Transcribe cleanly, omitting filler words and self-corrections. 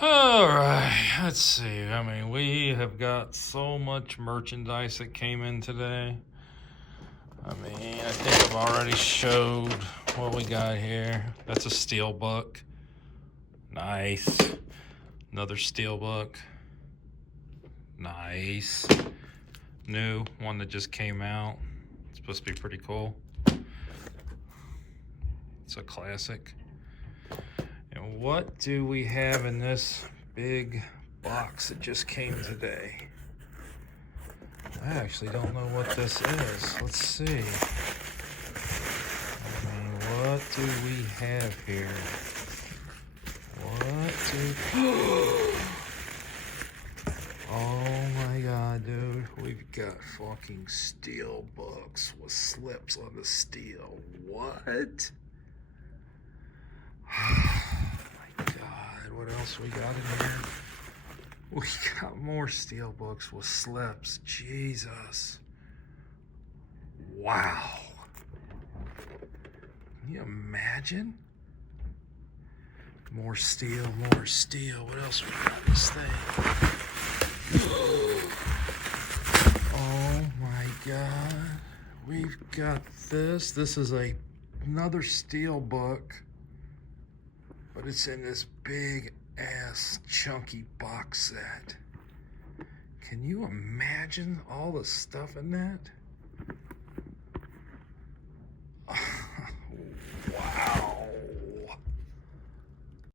All right, let's see. I mean, we have got so much merchandise that came in today. I mean, I think I've already showed what we got here. That's a steel book. Nice. Another steel book. Nice. New one that just came out. It's supposed to be pretty cool. It's a classic. And what do we have in this big box that just came today? I actually don't know what this is. Let's see. I mean, what do we have here? Oh my god, dude. We've got fucking steel books with slips on the steel. What? Oh my god, what else we got in here? We got more steel books with slips. Jesus. Wow. Can you imagine? More steel, more steel. What else we got in this thing? Oh my god. We've got this. This is another steel book, but it's in this big ass chunky box set. Can you imagine all the stuff in that?